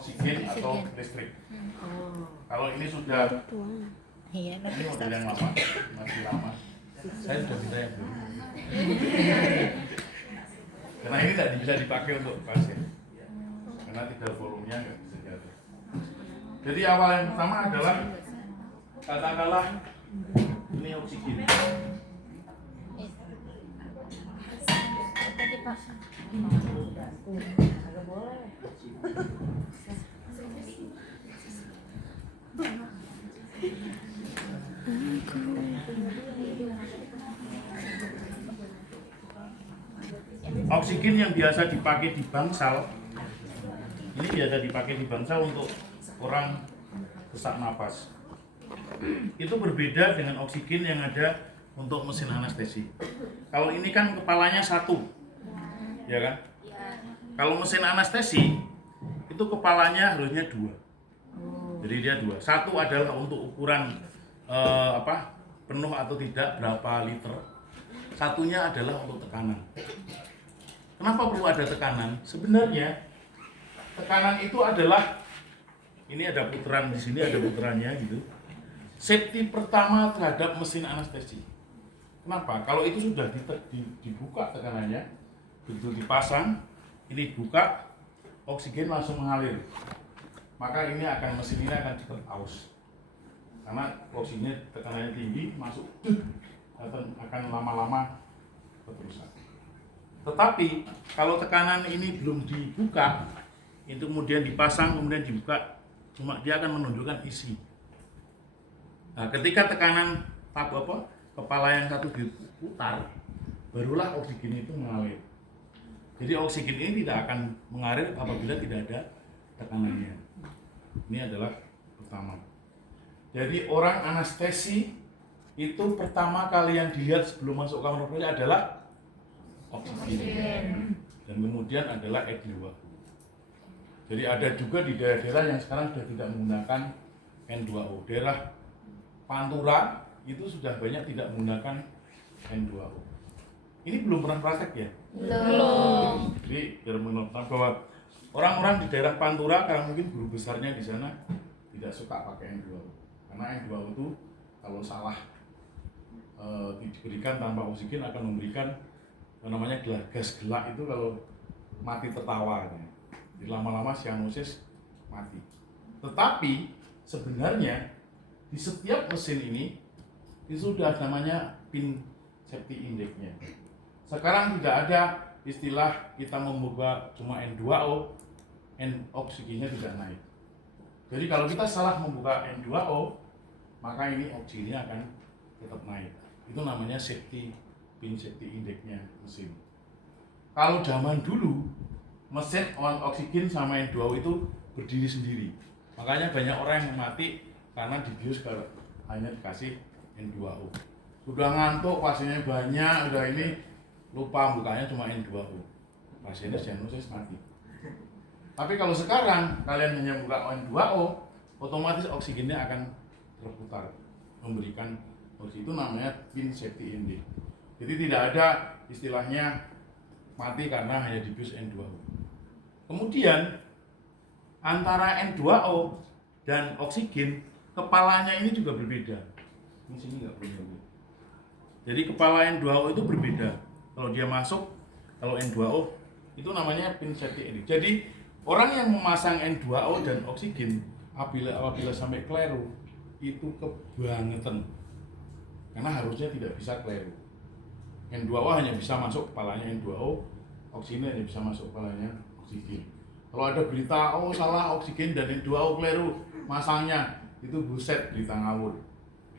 oksigen atau listrik. Kalau ini sudah ini model yang lama, masih lama. Saya sudah minta yang baru. Karena ini tidak bisa dipakai untuk pasien. Karena tidak volumenya nggak bisa diatur. Jadi awal yang pertama adalah katakanlah ini oksigen. Oksigen yang biasa dipakai di bangsal, ini biasa dipakai di bangsal untuk orang sesak napas. Itu berbeda dengan oksigen yang ada untuk mesin anestesi. Kalau ini kan kepalanya satu, ya kan? Kalau mesin anestesi itu kepalanya harusnya dua. Jadi dia dua. Satu adalah untuk ukuran penuh atau tidak berapa liter. Satunya adalah untuk tekanan. Kenapa perlu ada tekanan? Sebenarnya tekanan itu adalah ini ada putaran di sini, ada putarannya gitu. Safety pertama terhadap mesin anestesi. Kenapa? Kalau itu sudah dibuka tekanannya, begitu dipasang, ini buka, oksigen langsung mengalir. Maka ini mesin ini akan cepat aus. Karena oksigennya tekanannya tinggi, masuk, akan lama-lama keterusan. Tetapi kalau tekanan ini belum dibuka, itu kemudian dipasang, kemudian dibuka, cuma dia akan menunjukkan isi. Nah, ketika tekanan kepala yang satu diputar, barulah oksigen itu mengalir. Jadi oksigen ini tidak akan mengalir apabila tidak ada tekanannya. Ini adalah pertama. Jadi orang anestesi itu pertama kali yang dilihat sebelum masuk kamar operasi adalah oksigen. Dan kemudian adalah N2O. Jadi ada juga di daerah-daerah yang sekarang sudah tidak menggunakan N2O. Daerah Pantura itu sudah banyak tidak menggunakan N2O. Ini belum pernah praktek ya? Belum. Jadi biar menurut bahwa orang-orang di daerah Pantura karena mungkin guru besarnya di sana tidak suka pakai N2O. Karena N2O itu kalau salah diberikan tanpa oksigen akan memberikan namanya gas gelak itu kalau mati tertawa. Jadi lama-lama sianosis mati. Tetapi sebenarnya di setiap mesin ini itu sudah namanya pin safety index-nya. Sekarang tidak ada istilah kita membuka cuma N2O, oksigennya tidak naik. Jadi kalau kita salah membuka N2O, maka ini oksigennya akan tetap naik. Itu namanya pin safety index-nya mesin. Kalau zaman dulu mesin oksigen sama N2O itu berdiri sendiri. Makanya banyak orang yang mati karena dibius kalau hanya dikasih N2O. Sudah ngantuk, pasiennya banyak, udah ini lupa bukanya cuma N2O. Pasiennya sianosis mati. Tapi kalau sekarang kalian hanya buka N2O, otomatis oksigennya akan terputar, memberikan oksigen. Itu namanya pin safety index. Jadi tidak ada istilahnya mati karena hanya dibius N2O. Kemudian antara N2O dan oksigen, kepalanya ini juga berbeda. Di sini nggak punya. Jadi kepala N2O itu berbeda. Kalau dia masuk, kalau N2O itu namanya pin safety index. Jadi orang yang memasang N2O dan oksigen apabila sampai kleru itu kebangetan. Karena harusnya tidak bisa kleru. N2O hanya bisa masuk kepalanya N2O, oksigen hanya bisa masuk kepalanya oksigen. Kalau ada berita, oh salah oksigen dan N2O kleru masangnya, itu buset berita ngawur.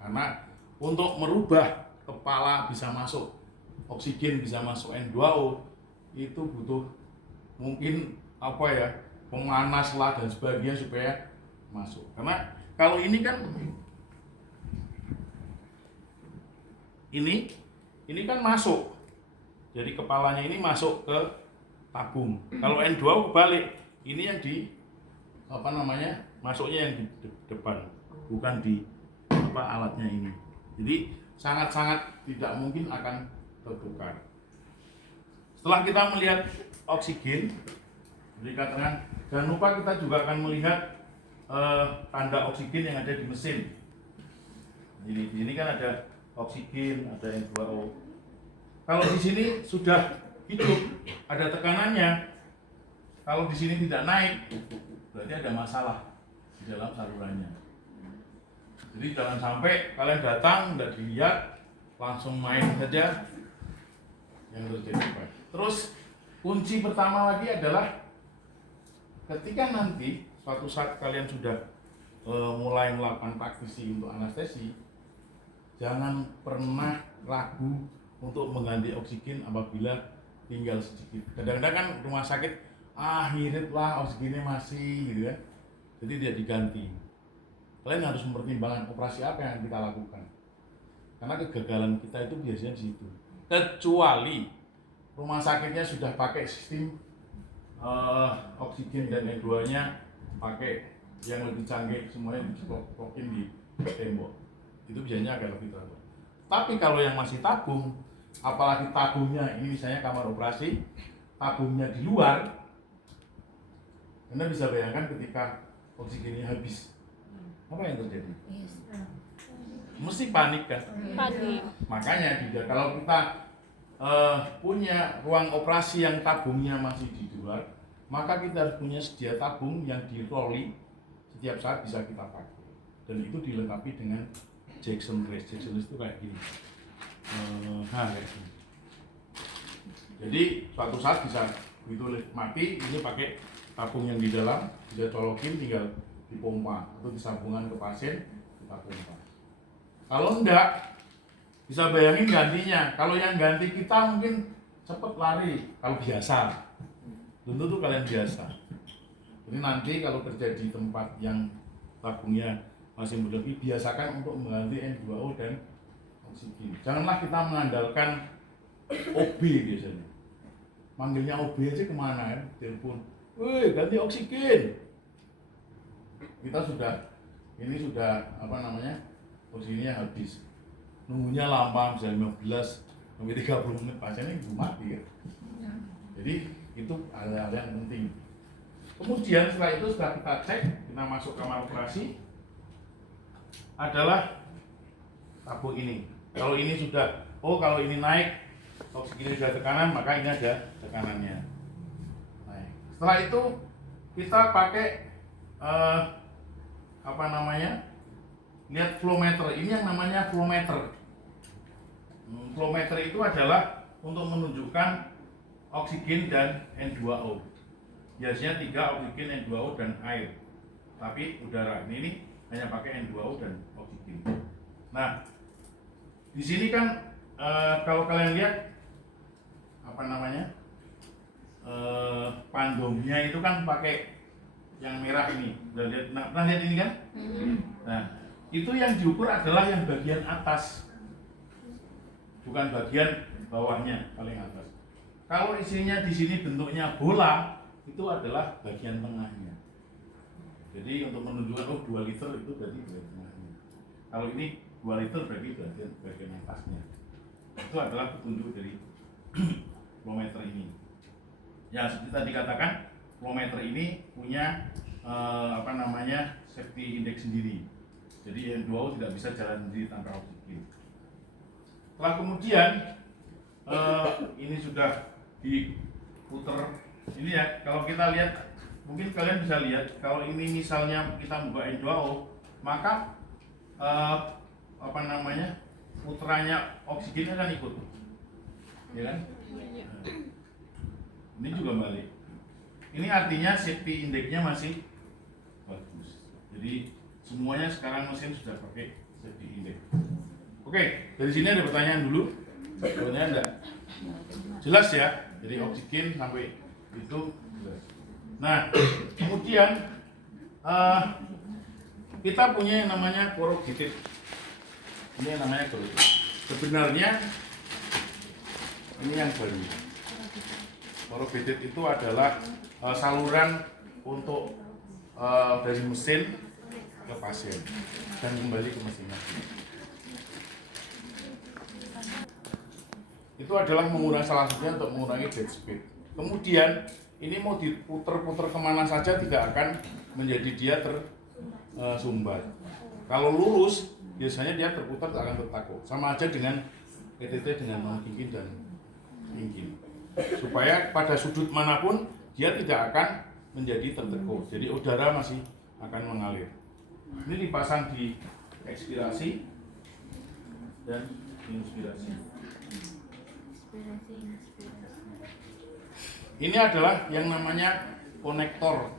Karena untuk merubah kepala bisa masuk oksigen, bisa masuk N2O, itu butuh mungkin pemanas lah dan sebagainya supaya masuk. Karena kalau ini kan ini kan masuk, jadi kepalanya ini masuk ke tabung. Kalau N2O kebalik, ini yang masuknya yang di depan, bukan di alatnya ini. Jadi sangat-sangat tidak mungkin akan tertukar. Setelah kita melihat oksigen Jadi katakan, jangan lupa kita juga akan melihat tanda oksigen yang ada di mesin. Jadi di sini kan ada oksigen, ada N2O. Kalau di sini sudah hidup, ada tekanannya. Kalau di sini tidak naik, berarti ada masalah di dalam salurannya. Jadi jangan sampai kalian datang, tidak dilihat, langsung main saja yang terjadi. Terus kunci pertama lagi adalah ketika nanti suatu saat kalian sudah mulai melakukan praktisi untuk anestesi, jangan pernah ragu untuk mengganti oksigen apabila tinggal sedikit. Kadang-kadang kan rumah sakit ngirit lah, oksigennya masih gitu kan, jadi tidak diganti. Kalian harus mempertimbangkan operasi apa yang kita lakukan, karena kegagalan kita itu biasanya di situ. Kecuali rumah sakitnya sudah pakai sistem oksigen dan N2-nya pakai yang lebih canggih, semuanya dicokokin di tembok, itu biasanya agak lebih teratur. Tapi kalau yang masih tabung, apalagi tabungnya ini misalnya kamar operasi, tabungnya di luar, Anda bisa bayangkan ketika oksigennya habis, apa yang terjadi? Mesti panik kan? Panik. Makanya juga kalau kita punya ruang operasi yang tabungnya masih di luar, maka kita harus punya sedia tabung yang di rolling, setiap saat bisa kita pakai. Dan itu dilengkapi dengan Jackson brace. Jackson itu kayak gini. Kayak gini. Jadi suatu saat bisa begitu mati, ini pakai tabung yang di dalam, bisa colokin, tinggal dipompa atau disambungkan ke pasien, kita pompa. Kalau enggak, bisa bayangin gantinya. Kalau yang ganti kita mungkin cepet lari. Kalau biasa, tentu tuh kalian biasa. Jadi nanti kalau kerja di tempat yang tabungnya masih berlebih, biasakan untuk mengganti N2O dan oksigen. Janganlah kita mengandalkan OB biasanya. Manggilnya OB aja kemana ya? Telepon, woi ganti oksigen. Kita sudah oksigennya habis. Nunggunya lama, bisa 15 sampai 30 menit, pasiennya belum mati ya. Jadi itu hal-hal yang penting. Kemudian setelah itu kita cek, kita masuk kamar operasi, adalah tabung ini. Kalau ini sudah, kalau ini naik, oksigennya sudah tekanan, maka ini ada tekanannya. Naik. Setelah itu kita pakai lihat flow meter. Ini yang namanya flow meter. Flow meter itu adalah untuk menunjukkan oksigen dan N2O. Biasanya 3 oksigen, N2O dan air. Tapi udara ini hanya pakai N2O dan oksigen. Nah, di sini kan kalau kalian lihat pandomnya itu kan pakai yang merah ini. Udah lihat, pernah lihat ini kan? Nah, itu yang diukur adalah yang bagian atas, bukan bagian bawahnya, paling atas. Kalau isinya di sini bentuknya bola, itu adalah bagian tengahnya. Jadi untuk menunjukkan 2 liter itu berarti bagian tengahnya. Kalau ini 2 liter berarti bagian atasnya. Itu adalah petunjuk dari flow meter ini. Ya seperti tadi katakan, flow meter ini punya safety index sendiri. Jadi N2O tidak bisa jalan sendiri tanpa oksigen. Setelah kemudian ini sudah diputer. Ini ya, kalau kita lihat, mungkin kalian bisa lihat, kalau ini misalnya kita membuka N2O, maka puterannya oksigennya kan ikut, ya kan? Ini juga balik. Ini artinya safety indexnya masih bagus. Jadi semuanya sekarang mesin sudah pakai safety index. Oke, dari sini ada pertanyaan dulu. Pertanyaan enggak? Jelas ya? Jadi oksigen sampai itu jelas. Nah, kemudian kita punya yang namanya corrugated. Ini yang namanya corrugated. Sebenarnya ini yang baru. Corrugated itu adalah saluran untuk dari mesin ke pasien dan kembali ke mesin lagi. Itu adalah salah satunya untuk mengurangi dead speed. Kemudian ini mau diputer-puter kemana saja tidak akan menjadi dia tersumbat. Kalau lurus biasanya dia terputar akan tertakuk. Sama aja dengan PTT dengan non kinkin dan kinkin. Supaya pada sudut manapun dia tidak akan menjadi tertekuk. Jadi udara masih akan mengalir. Ini dipasang di ekspirasi dan inspirasi. Ini adalah yang namanya konektor.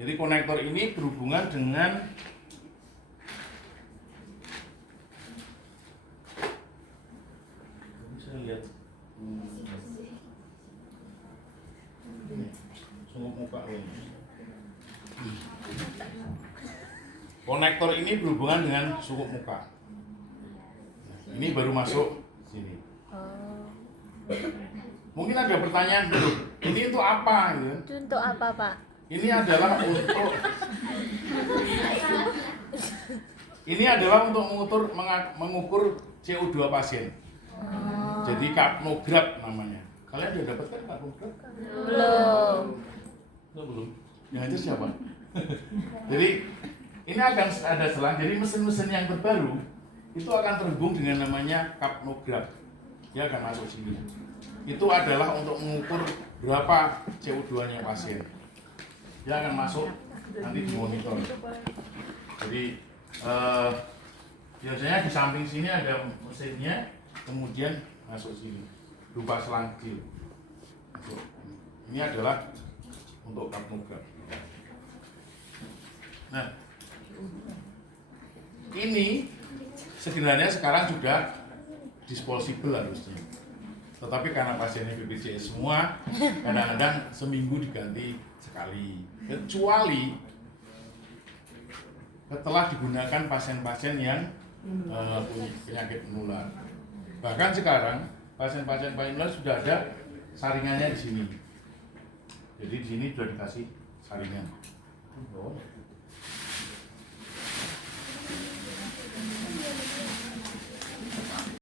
Jadi konektor ini berhubungan dengan bisa lihat sungguh muka ini. Konektor ini berhubungan dengan sungguh muka. Ini baru masuk sini. Mungkin ada pertanyaan dulu. Ini untuk apa? Gitu. Itu untuk apa, Pak? Ini adalah untuk mengukur CO2 pasien. Jadi kapnograf namanya. Kalian sudah dapat kan kapnograf? Belum. Belum. Yang itu siapa? Jadi ini akan ada selang. Jadi mesin-mesin yang terbaru itu akan terhubung dengan namanya kapnograf. Dia akan masuk sini. Itu adalah untuk mengukur berapa CO2-nya pasien. Dia akan masuk nanti dimonitor. Jadi biasanya di samping sini ada mesinnya, kemudian masuk sini berupa selang kecil. Masuk. Ini adalah untuk kapnograf. Nah, ini sebenarnya sekarang sudah disposable harusnya. Tetapi karena pasiennya BPJS semua, kadang-kadang seminggu diganti sekali. Kecuali setelah digunakan pasien-pasien yang punya penyakit menular. Bahkan sekarang pasien-pasien menular sudah ada saringannya di sini. Jadi di sini sudah dikasih saringan.